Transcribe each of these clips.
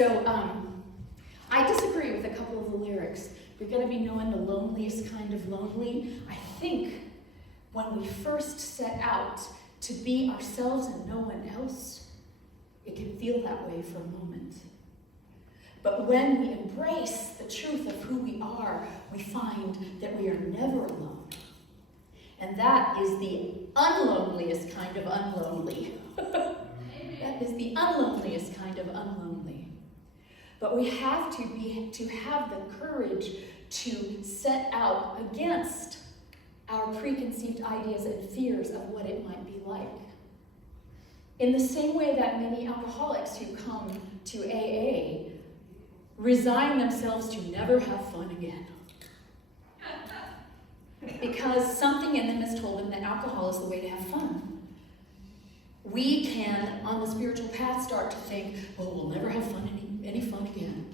So I disagree with a couple of the lyrics. We're going to be knowing the loneliest kind of lonely. I think when we first set out to be ourselves and no one else, it can feel that way for a moment. But when we embrace the truth of who we are, we find that we are never alone. And that is the unloneliest kind of unlonely. That is the unloneliest kind of unlonely. But we have to have the courage to set out against our preconceived ideas and fears of what it might be like. In the same way that many alcoholics who come to AA resign themselves to never have fun again. Because something in them has told them that alcohol is the way to have fun. We can, on the spiritual path, start to think, well, we'll never have any fun again.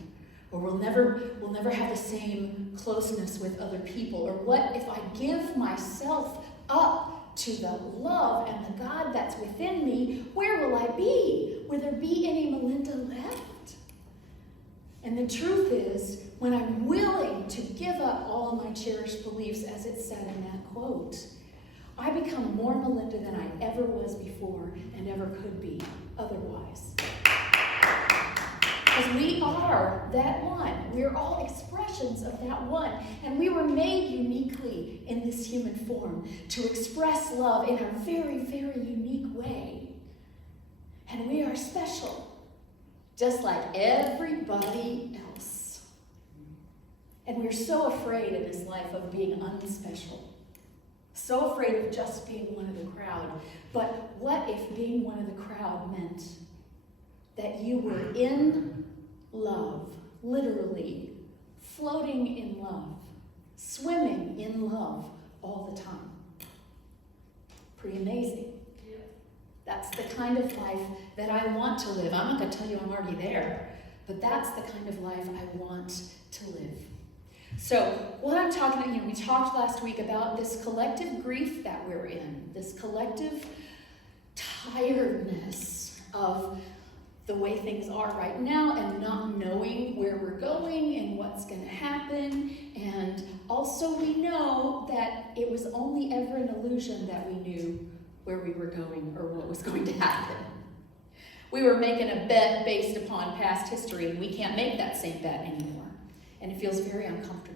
Or we'll never have the same closeness with other people. Or what if I give myself up to the love and the God that's within me, where will I be? Will there be any Melinda left? And the truth is, when I'm willing to give up all of my cherished beliefs, as it said in that quote, I become more Melinda than I ever was before and ever could be otherwise. Because we are that one. We're all expressions of that one. And we were made uniquely in this human form to express love in a very, very unique way. And we are special, just like everybody else. And we're so afraid in this life of being unspecial. So afraid of just being one of the crowd. But what if being one of the crowd meant that you were in love, literally floating in love, swimming in love all the time? Pretty amazing. That's the kind of life that I want to live. I'm not going to tell you I'm already there, but that's the kind of life I want to live. So what I'm talking about, we talked last week about this collective grief that we're in, this collective tiredness of the way things are right now and not knowing where we're going and what's going to happen. And also we know that it was only ever an illusion that we knew where we were going or what was going to happen. We were making a bet based upon past history, and we can't make that same bet anymore. And it feels very uncomfortable.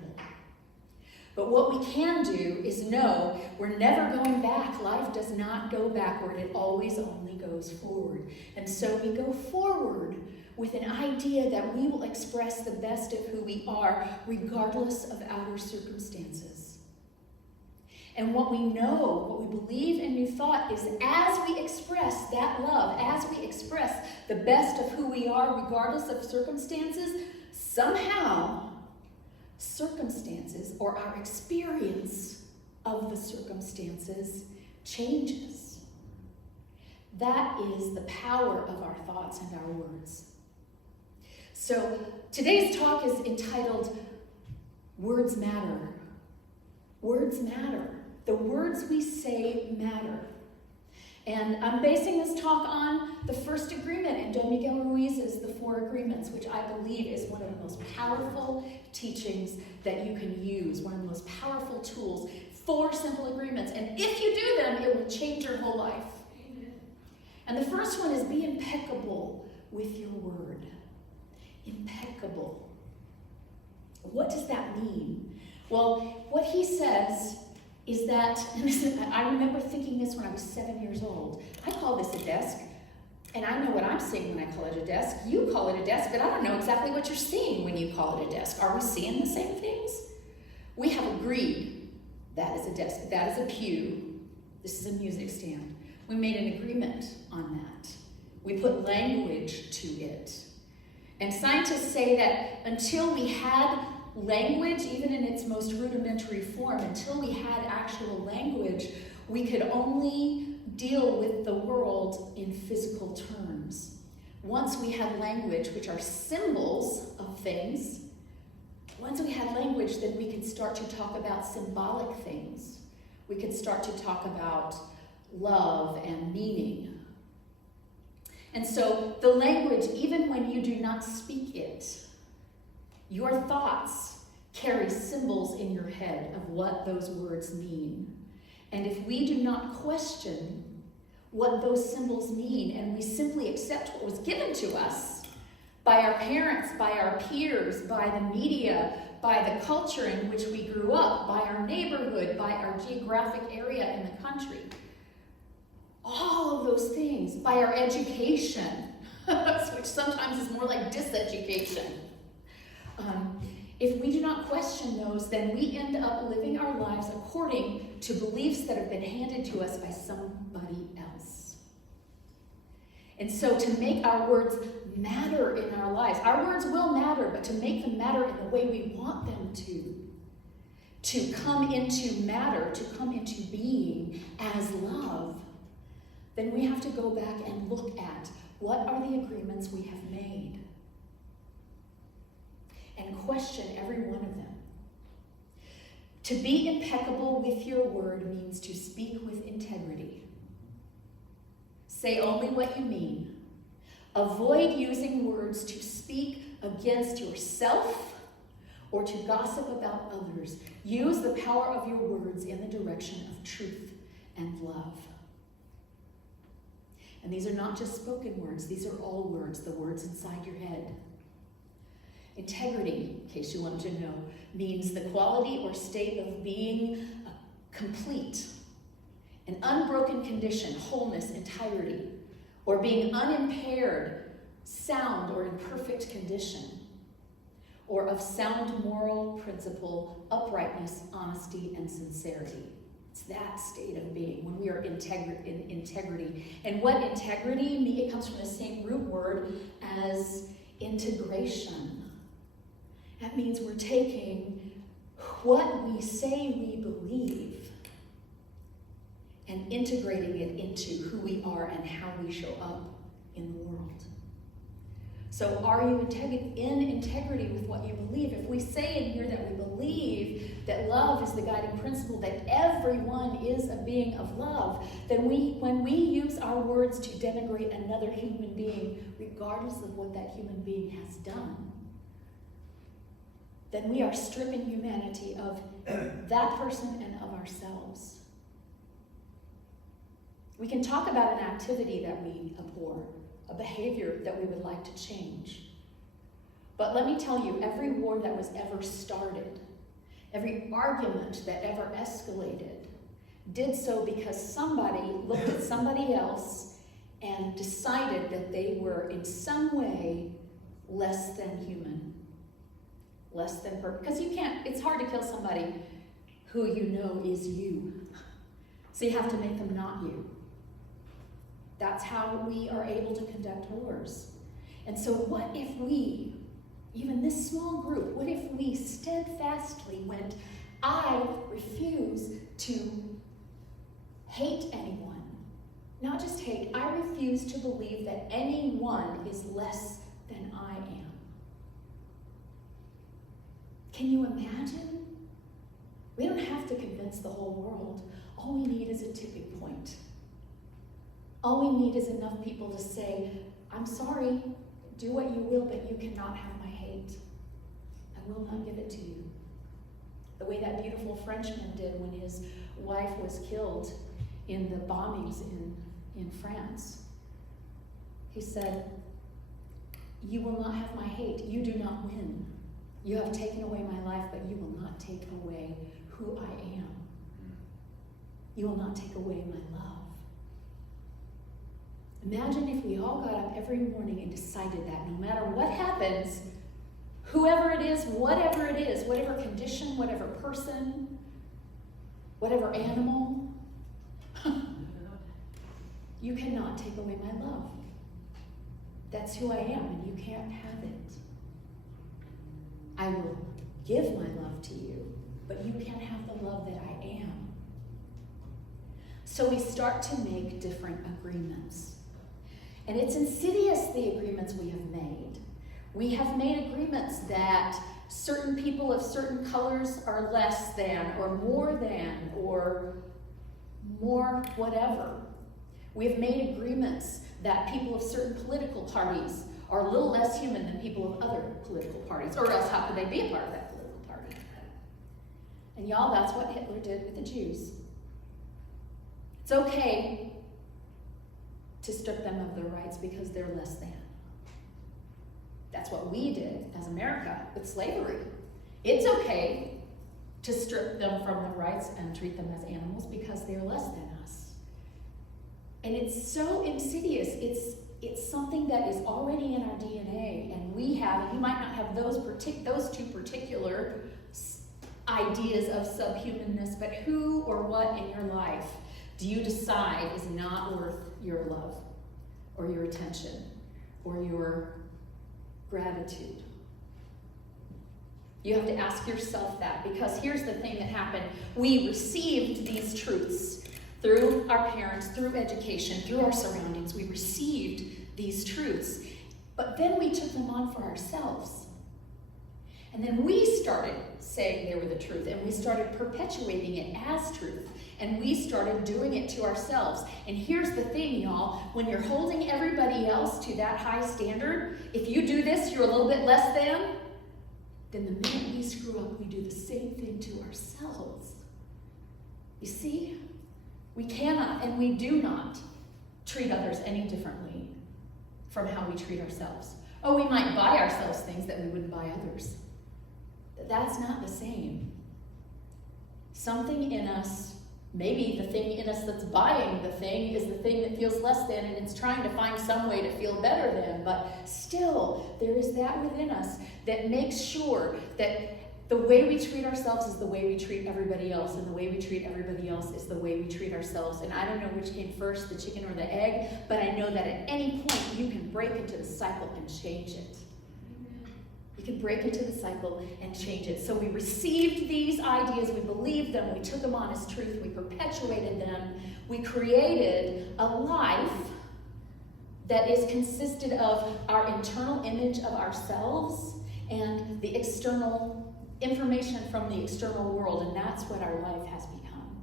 But what we can do is know we're never going back. Life does not go backward. It always only goes forward. And so we go forward with an idea that we will express the best of who we are, regardless of outer circumstances. And what we know, what we believe in New Thought is as we express that love, as we express the best of who we are, regardless of circumstances, somehow circumstances or our experience of the circumstances changes. That is the power of our thoughts and our words. So today's talk is entitled, Words Matter. Words matter. The words we say matter. And I'm basing this talk on the first agreement in Don Miguel Ruiz's The Four Agreements, which I believe is one of the most powerful teachings that you can use, one of the most powerful tools. 4 simple agreements. And if you do them, it will change your whole life. Amen. And the first one is be impeccable with your word. Impeccable. What does that mean? Well, what he says is that, and I remember thinking this when I was 7 years old. I call this a desk, and I know what I'm seeing when I call it a desk. You call it a desk, but I don't know exactly what you're seeing when you call it a desk. Are we seeing the same things? We have agreed that is a desk, that is a pew, this is a music stand. We made an agreement on that. We put language to it. And scientists say that until we had language, even in its most rudimentary form, until we had actual language, we could only deal with the world in physical terms. Once we had language, which are symbols of things, once we had language, then we could start to talk about symbolic things. We could start to talk about love and meaning. And so the language, even when you do not speak it, your thoughts carry symbols in your head of what those words mean. And if we do not question what those symbols mean, and we simply accept what was given to us by our parents, by our peers, by the media, by the culture in which we grew up, by our neighborhood, by our geographic area in the country, all of those things, by our education, which sometimes is more like diseducation. If we do not question those, then we end up living our lives according to beliefs that have been handed to us by somebody else. And so to make our words matter in our lives, our words will matter, but to make them matter in the way we want them to come into matter, to come into being as love, then we have to go back and look at what are the agreements we have made and question every one of them. To be impeccable with your word means to speak with integrity. Say only what you mean. Avoid using words to speak against yourself or to gossip about others. Use the power of your words in the direction of truth and love. And these are not just spoken words, these are all words, the words inside your head. Integrity, in case you want to know, means the quality or state of being complete, an unbroken condition, wholeness, entirety, or being unimpaired, sound, or in perfect condition, or of sound moral principle, uprightness, honesty, and sincerity. It's that state of being when we are in integrity. And what integrity means, it comes from the same root word as integration. That means we're taking what we say we believe and integrating it into who we are and how we show up in the world. So are you in integrity with what you believe? If we say in here that we believe that love is the guiding principle, that everyone is a being of love, then when we use our words to denigrate another human being, regardless of what that human being has done, then we are stripping humanity of that person and of ourselves. We can talk about an activity that we abhor, a behavior that we would like to change. But let me tell you, every war that was ever started, every argument that ever escalated, did so because somebody looked at somebody else and decided that they were in some way less than human. Less than perfect. Because it's hard to kill somebody who you know is you. So you have to make them not you. That's how we are able to conduct wars. And so what if we, even this small group, what if we steadfastly went, I refuse to hate anyone. Not just hate, I refuse to believe that anyone is less than I am. Can you imagine? We don't have to convince the whole world. All we need is a tipping point. All we need is enough people to say, I'm sorry, do what you will, but you cannot have my hate. I will not give it to you. The way that beautiful Frenchman did when his wife was killed in the bombings in France. He said, you will not have my hate. You do not win. You have taken away my life, but you will not take away who I am. You will not take away my love. Imagine if we all got up every morning and decided that no matter what happens, whoever it is, whatever condition, whatever person, whatever animal, you cannot take away my love. That's who I am, and you can't have it. I will give my love to you, but you can't have the love that I am. So we start to make different agreements. And it's insidious, the agreements we have made. We have made agreements that certain people of certain colors are less than, or more than, or more whatever. We have made agreements that people of certain political parties are a little less human than people of other political parties, or else how could they be a part of that political party? And y'all, that's what Hitler did with the Jews. It's okay to strip them of their rights because they're less than. That's what we did as America with slavery. It's okay to strip them from their rights and treat them as animals because they're less than us. And it's so insidious. It's something that is already in our DNA, and we have, you might not have those two particular ideas of subhumanness, but who or what in your life do you decide is not worth your love or your attention or your gratitude? You have to ask yourself that, because here's the thing that happened. We received these truths through our parents, through education, through our surroundings. We received these truths, but then we took them on for ourselves. And then we started saying they were the truth, and we started perpetuating it as truth, and we started doing it to ourselves. And here's the thing, y'all, when you're holding everybody else to that high standard, if you do this, you're a little bit less than, then the minute we screw up, we do the same thing to ourselves. You see? We cannot and we do not treat others any differently from how we treat ourselves. Oh, we might buy ourselves things that we wouldn't buy others. But that's not the same. Something in us, maybe the thing in us that's buying the thing is the thing that feels less than, and it's trying to find some way to feel better than, but still, there is that within us that makes sure that the way we treat ourselves is the way we treat everybody else, and the way we treat everybody else is the way we treat ourselves. And I don't know which came first, the chicken or the egg, but I know that at any point you can break into the cycle and change it. You can break into the cycle and change it. So we received these ideas, we believed them, we took them on as truth, we perpetuated them, we created a life that is consisted of our internal image of ourselves and the external information from the external world, and that's what our life has become.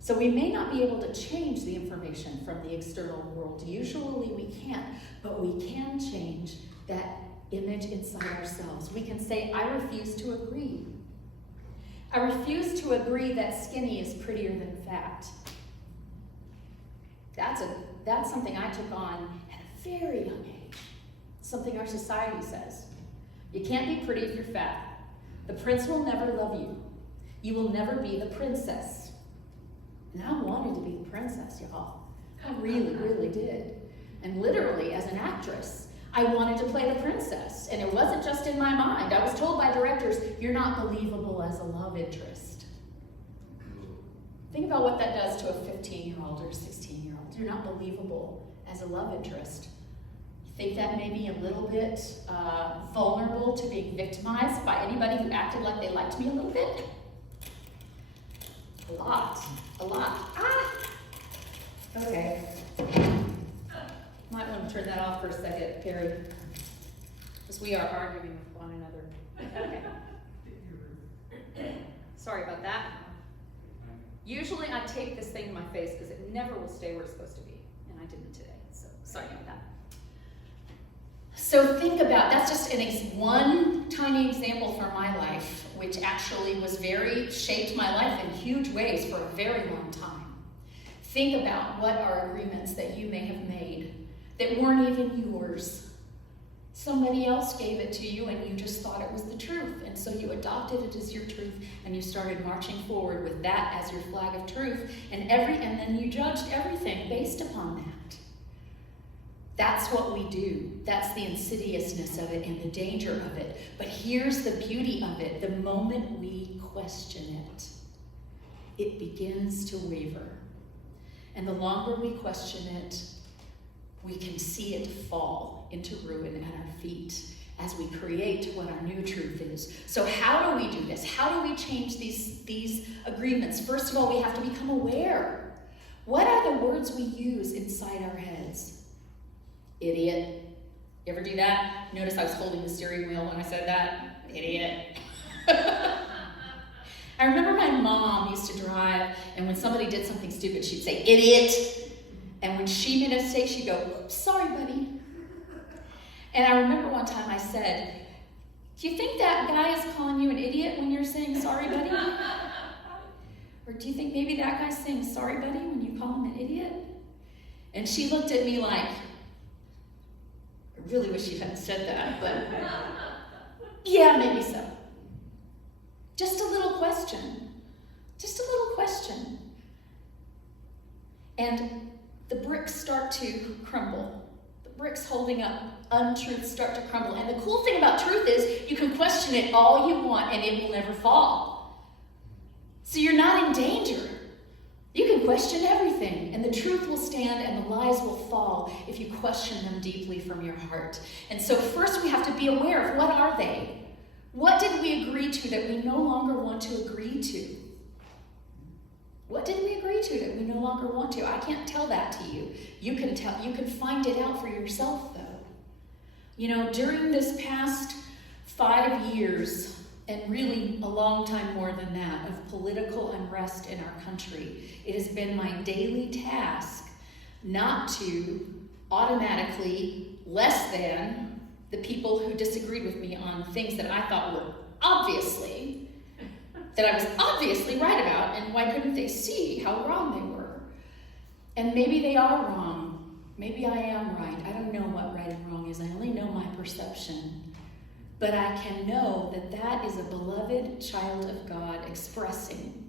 So we may not be able to change the information from the external world. Usually we can't, but we can change that image inside ourselves. We can say, I refuse to agree. I refuse to agree that skinny is prettier than fat. That's something I took on at a very young age. Something our society says. You can't be pretty if you're fat. The prince will never love you. You will never be the princess. And I wanted to be the princess, y'all. I really, really did. And literally, as an actress, I wanted to play the princess. And it wasn't just in my mind. I was told by directors, you're not believable as a love interest. Think about what that does to a 15-year-old or a 16-year-old. You're not believable as a love interest. Think that may be a little bit vulnerable to being victimized by anybody who acted like they liked me a little bit? A lot. Ah! Okay. Might want to turn that off for a second, Perry. Because we are arguing with one another. Okay. Sorry about that. Usually I tape this thing to my face because it never will stay where it's supposed to be. And I didn't today, so sorry about that. So think about, that's just one tiny example from my life, which actually shaped my life in huge ways for a very long time. Think about what are agreements that you may have made that weren't even yours. Somebody else gave it to you and you just thought it was the truth. And so you adopted it as your truth and you started marching forward with that as your flag of truth. And then you judged everything based upon that. That's what we do. That's the insidiousness of it and the danger of it. But here's the beauty of it. The moment we question it, it begins to waver. And the longer we question it, we can see it fall into ruin at our feet as we create what our new truth is. So how do we do this? How do we change these agreements? First of all, we have to become aware. What are the words we use inside our heads? Idiot. You ever do that? Notice I was holding the steering wheel when I said that. Idiot. I remember my mom used to drive, and when somebody did something stupid, she'd say, idiot. And when she made a mistake, she'd go, "Oops, sorry, buddy." And I remember one time I said, "Do you think that guy is calling you an idiot when you're saying sorry, buddy? Or do you think maybe that guy's saying sorry, buddy, when you call him an idiot?" And she looked at me like, I really wish she hadn't said that, but yeah, maybe so. Just a little question. Just a little question. And the bricks start to crumble. The bricks holding up untruths start to crumble. And the cool thing about truth is you can question it all you want and it will never fall. So you're not in danger. You can question everything, and the truth will stand and the lies will fall if you question them deeply from your heart. And so first we have to be aware of what are they? What did we agree to that we no longer want to agree to? What did we agree to that we no longer want to? I can't tell that to you. You can find it out for yourself, though. You know, during this past 5 years, and really a long time more than that, of political unrest in our country, it has been my daily task not to automatically less than the people who disagreed with me on things that I thought were that I was obviously right about, and why couldn't they see how wrong they were? And maybe they are wrong. Maybe I am right. I don't know what right and wrong is. I only know my perception. But I can know that that is a beloved child of God expressing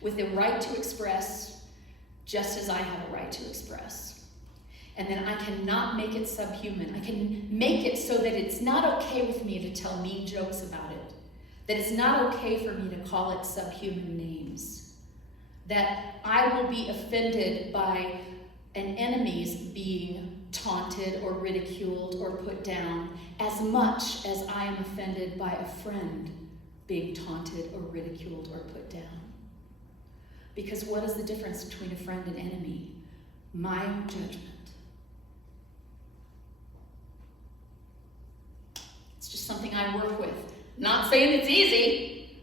with the right to express just as I have a right to express. And then I cannot make it subhuman. I can make it so that it's not okay with me to tell mean jokes about it. That it's not okay for me to call it subhuman names. That I will be offended by an enemy's being taunted or ridiculed or put down as much as I am offended by a friend being taunted or ridiculed or put down. Because what is the difference between a friend and enemy? My own judgment. It's just something I work with. Not saying it's easy,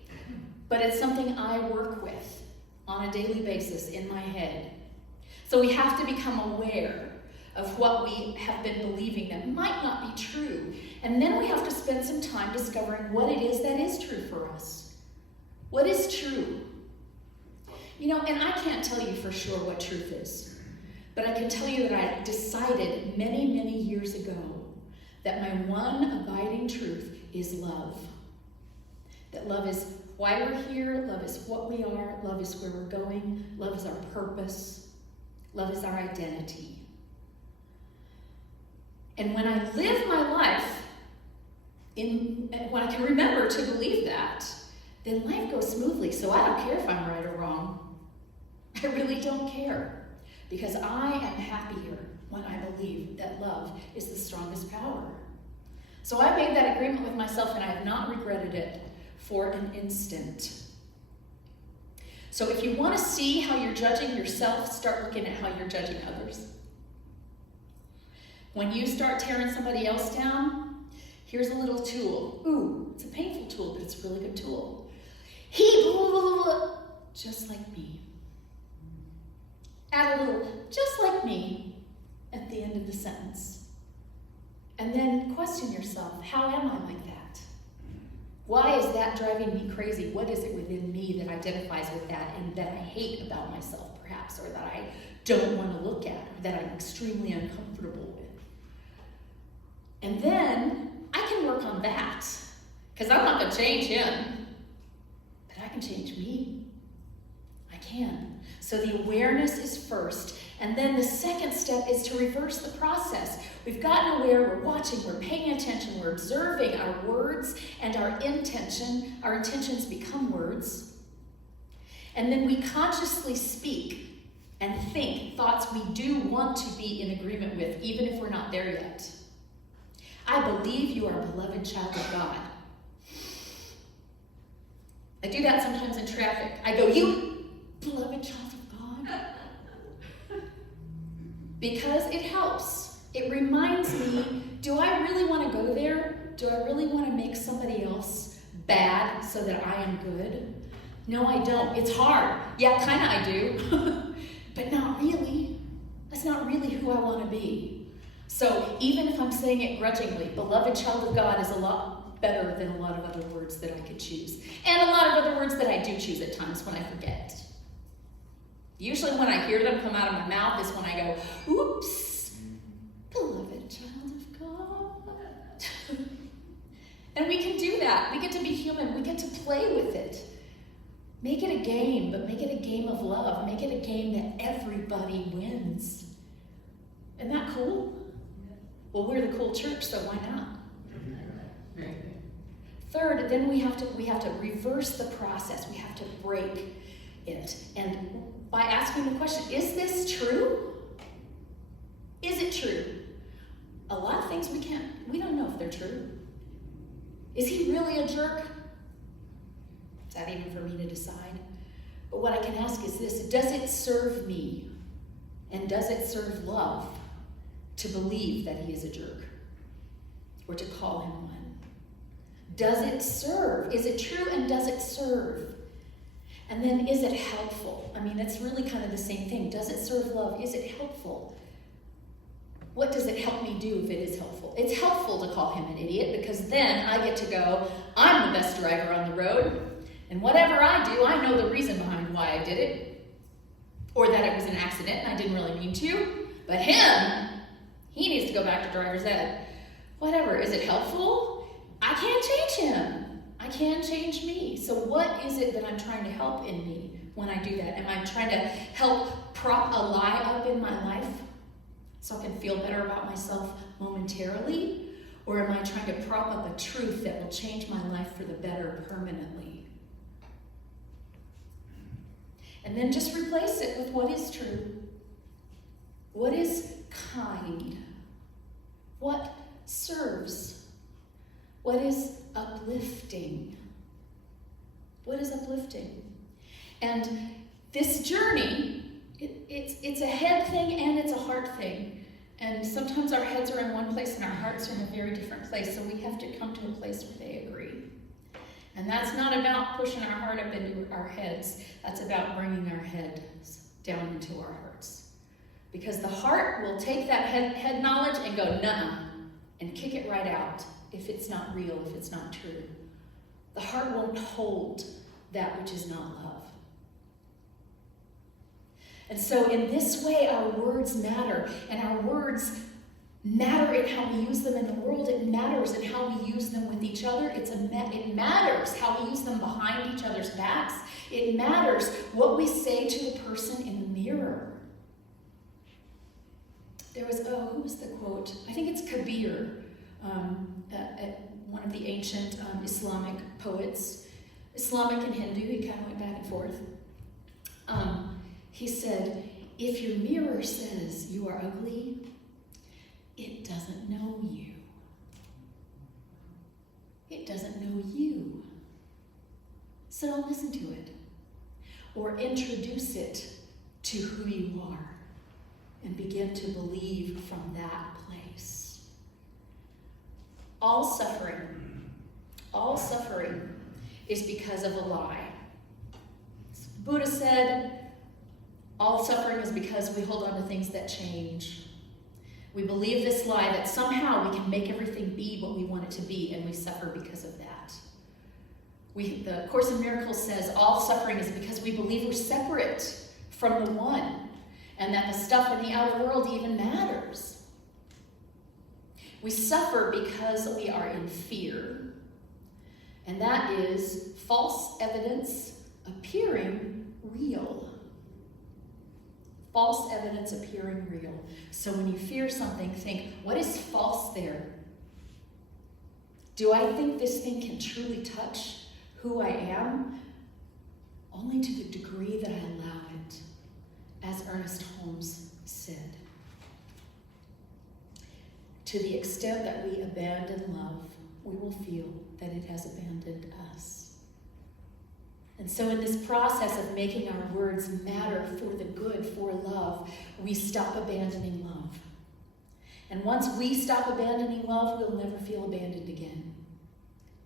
but it's something I work with on a daily basis in my head. So we have to become aware of what we have been believing that might not be true. And then we have to spend some time discovering what it is that is true for us. What is true? You know, and I can't tell you for sure what truth is, but I can tell you that I decided many, many years ago that my one abiding truth is love. That love is why we're here, love is what we are, love is where we're going, love is our purpose, love is our identity. And when I live my life, when I can remember to believe that, then life goes smoothly. So I don't care if I'm right or wrong. I really don't care. Because I am happier when I believe that love is the strongest power. So I made that agreement with myself, and I have not regretted it for an instant. So if you want to see how you're judging yourself, start looking at how you're judging others. When you start tearing somebody else down, here's a little tool. Ooh, it's a painful tool, but it's a really good tool. He blah, blah, blah, just like me. Add a little just like me at the end of the sentence. And then question yourself, how am I like that? Why is that driving me crazy? What is it within me that identifies with that and that I hate about myself, perhaps, or that I don't want to look at, or that I'm extremely uncomfortable with? And then I can work on that, because I'm not going to change him, but I can change me. I can. So the awareness is first, and then the second step is to reverse the process. We've gotten aware, we're watching, we're paying attention, we're observing our words and our intention. Our intentions become words. And then we consciously speak and think thoughts we do want to be in agreement with, even if we're not there yet. I believe you are a beloved child of God. I do that sometimes in traffic. I go, you beloved child of God. Because it helps. It reminds me, do I really want to go there? Do I really want to make somebody else bad so that I am good? No, I don't. It's hard. Yeah, kind of I do. but not really. That's not really who I want to be. So even if I'm saying it grudgingly, beloved child of God is a lot better than a lot of other words that I could choose. And a lot of other words that I do choose at times when I forget. Usually when I hear them come out of my mouth is when I go, oops, beloved child of God. And we can do that. We get to be human. We get to play with it. Make it a game, but make it a game of love. Make it a game that everybody wins. Isn't that cool? Well, we're the cool church, so why not? Third, then we have to reverse the process. We have to break it. And by asking the question, is this true? Is it true? A lot of things we don't know if they're true. Is he really a jerk? Is that even for me to decide? But what I can ask is this: does it serve me? And does it serve love to believe that he is a jerk? Or to call him one? Does it serve? Is it true, and does it serve? And then is it helpful? I mean, it's really kind of the same thing. Does it serve love? Is it helpful? What does it help me do if it is helpful? It's helpful to call him an idiot, because then I get to go, I'm the best driver on the road, and whatever I do, I know the reason behind why I did it, or that it was an accident and I didn't really mean to, but him, he needs to go back to driver's ed. Whatever. Is it helpful? I can't change him. I can change me. So what is it that I'm trying to help in me when I do that? Am I trying to help prop a lie up in my life so I can feel better about myself momentarily? Or am I trying to prop up a truth that will change my life for the better permanently? And then just replace it with what is true. What is kind? What serves? What is uplifting? What is uplifting? And this journey, it's a head thing and it's a heart thing. And sometimes our heads are in one place and our hearts are in a very different place. So we have to come to a place where they agree. And that's not about pushing our heart up into our heads. That's about bringing our heads down into our hearts. Because the heart will take that head knowledge and go, nuh-uh, and kick it right out if it's not real, if it's not true. The heart won't hold that which is not love. And so in this way, our words matter, and our words matter in how we use them in the world. It matters in how we use them with each other. It matters how we use them behind each other's backs. It matters what we say to the person in the mirror. There was, who was the quote? I think it's Kabir, one of the ancient Islamic poets. Islamic and Hindu, he kind of went back and forth. He said, if your mirror says you are ugly, it doesn't know you. It doesn't know you. So don't listen to it. Or introduce it to who you are and begin to believe from that place. All suffering is because of a lie. Buddha said, all suffering is because we hold on to things that change. We believe this lie that somehow we can make everything be what we want it to be, and we suffer because of that. The Course in Miracles says all suffering is because we believe we're separate from the one, and that the stuff in the outer world even matters. We suffer because we are in fear, and that is false evidence appearing real. False evidence appearing real. So when you fear something, think, what is false there? Do I think this thing can truly touch who I am? Only to the degree that I allow it, as Ernest Holmes said. To the extent that we abandon love, we will feel that it has abandoned us. And so in this process of making our words matter for the good, for love, we stop abandoning love. And once we stop abandoning love, we'll never feel abandoned again.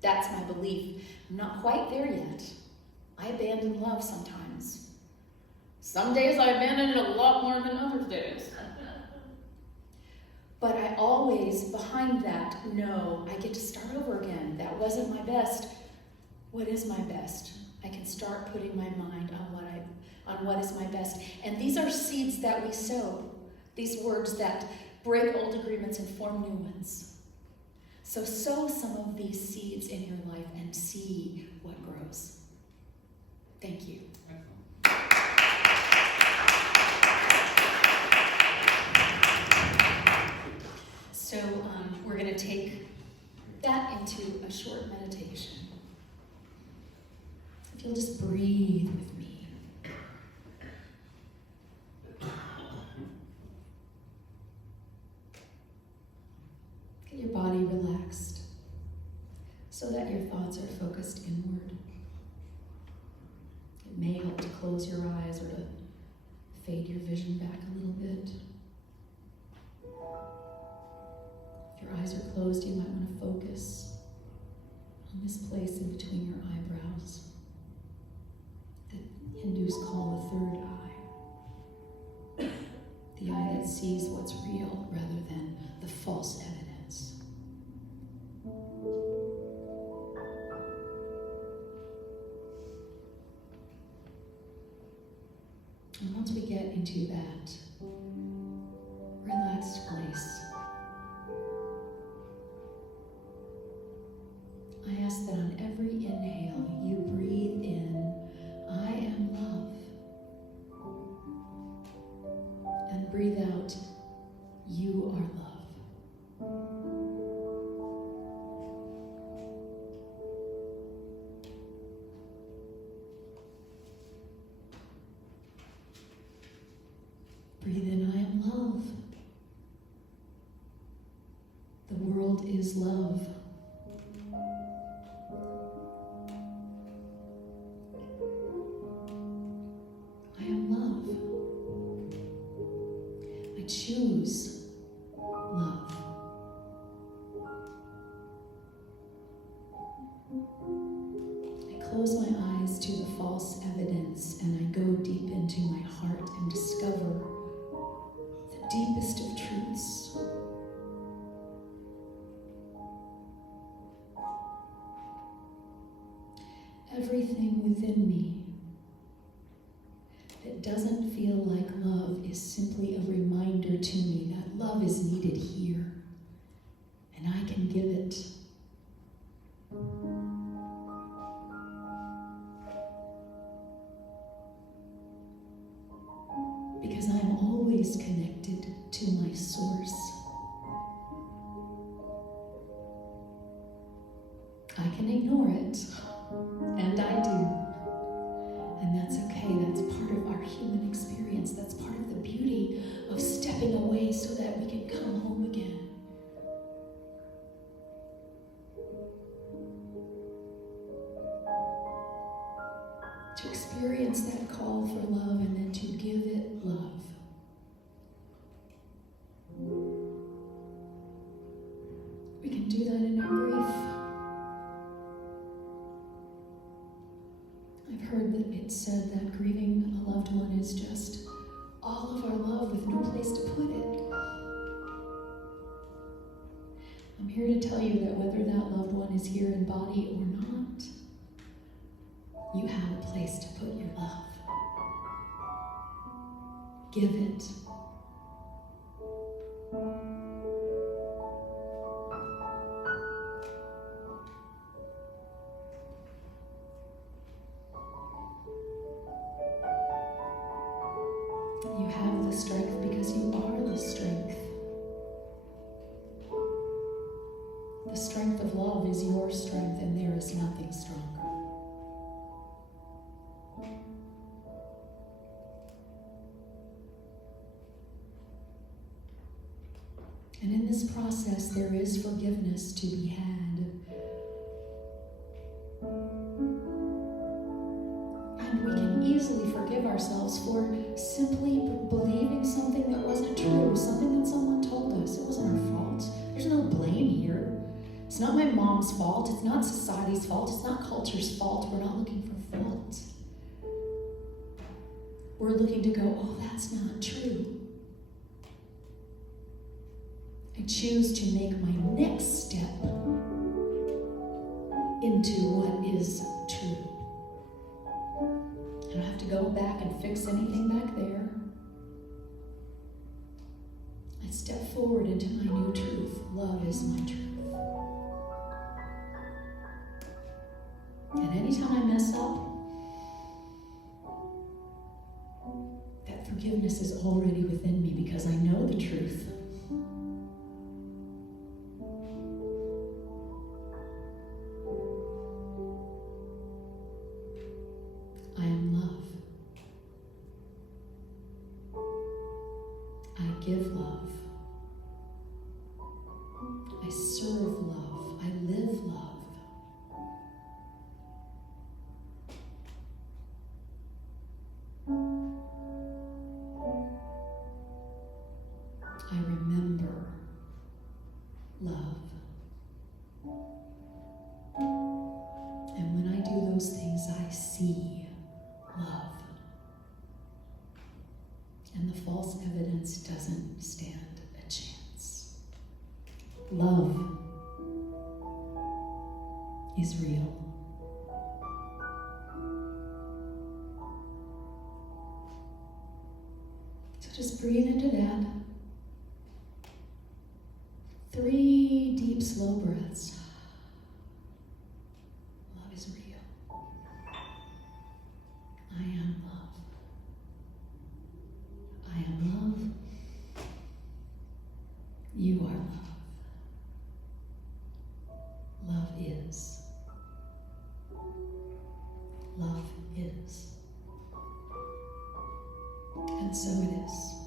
That's my belief. I'm not quite there yet. I abandon love sometimes. Some days I abandon it a lot more than other days. But I always, behind that, know I get to start over again. That wasn't my best. What is my best? I can start putting my mind on what is my best. And these are seeds that we sow. These words that break old agreements and form new ones. So sow some of these seeds in your life and see what grows. Thank you. So we're going to take that into a short meditation. If you'll just breathe with me. Get your body relaxed so that your thoughts are focused inward. It may help to close your eyes or to fade your vision back a little bit. If your eyes are closed, you might want to focus on this place in between your eyebrows that Hindus call the third eye. The eye that sees what's real rather than the false evidence. And once we get into that relaxed place, I ask that on every inhale you breathe in, I am love. And breathe out, you are love. Breathe in, I am love. The world is love. I am love. I choose love. I close my eyes to the false evidence and I go deep into my heart and discover the deepest of truths. Everything within me that doesn't feel like love is simply a reminder to me that love is needed here, and I can give it. Because I am always connected to my source. I can ignore it, and I do. And that's okay, that's part of our human experience. That's part of the beauty of stepping away so that we can come home again. To experience that call for love and then to give it love. We can do that in our grief. I've heard that it's said that grieving a loved one is just all of our love with no place to put it. I'm here to tell you that whether that loved one is here in body or not, you have a place to put your love. Give it. You have the strength because you are the strength. The strength of love is your strength, and there is nothing stronger. And in this process, there is forgiveness to be had. And we can easily forgive ourselves for simply believing something that wasn't true, something that someone told us. It wasn't our fault. There's no blame here. It's not my mom's fault. It's not society's fault. It's not culture's fault. We're not looking for fault. we're looking to go, oh, that's not true. I choose to make my next step into what is true. I don't have to go back and fix anything back there. I step forward into my new truth. Love is my truth. And anytime I mess up, that forgiveness is already within me because I know the truth. I am love. I give love. I serve love. I live love. I remember love. And when I do those things, I see love. And the false evidence doesn't stand a chance. Love is real. So just breathe into that. 3 deep, slow breaths. Love is real. I am love. I am love. You are love. Love is. Love is. And so it is.